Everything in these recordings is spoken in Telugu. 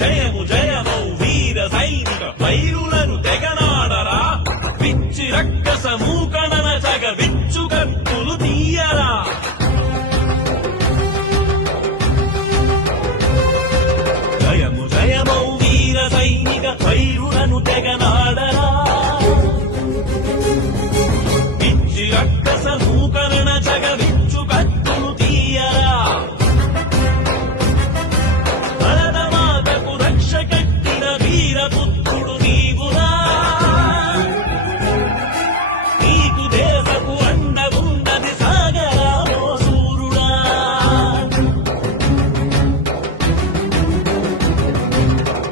జయము జయము వీర సైనిక వైరులను తెగనాడరా, పిచ్చి రక్కస మూకణన జగ విచ్చు కత్తులు తీయరా. జయము జయము వీర సైనిక వైరులను తెగనాడరా, పిచ్చి రక్కస మూకణన జగ విచ్చు కత్తులు తీయరా. భరతమాతకు రక్ష కట్టిన వీరపుత్రుడు నీవురా, నీకు దేశపు అండగుండది సాగరా ఓ సూరుడా.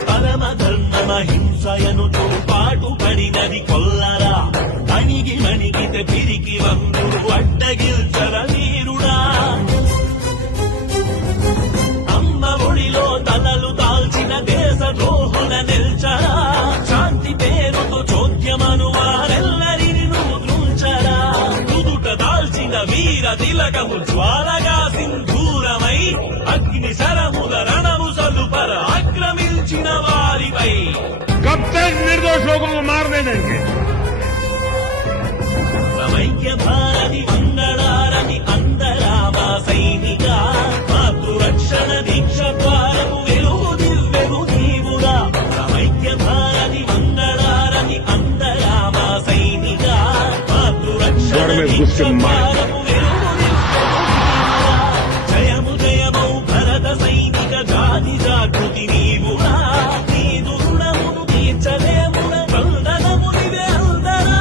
పరమ ధర్మహింసయను పాటు పడినది కొల్లరా, అణిగి మణిగితే పిరికి వందుడు అడ్డగిల్చర వీరుడా. అమ్మ ఒడిలో తలలు దాల్చిన దేశ ద్రోహుల నిల్చరా, శాంతి పేరుతో చోద్యమను వారెల్లరిని నువ్వు దృంచరా. నుదుట దాల్చిన వీర తిలకము జ్వాలగా సింధూరమై, అగ్ని శరముల రణము సలుపర ఆక్రమించిన వారిపై. कब तक निर्दोष लोगों को मारने देंगे? సమైక్య భారతి మంగళారతి అందరా మా సైనిక, మాతృరక్షణ దీక్ష ద్వారము వెలుగు దివ్యము నీవురా. సమైక్య భారతి మంగళారతి అందరా మా సైనిక, మాతృరక్షణ దీక్ష ద్వారము వెలుగు దివ్యము నీవురా. జయము జయమౌ భరత సైనిక జాతి జాగృతి నీవురా, నీదు రుణమును తీర్చలేమున వందనము నివే అందరా.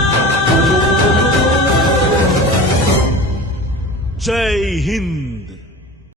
జై హింద్.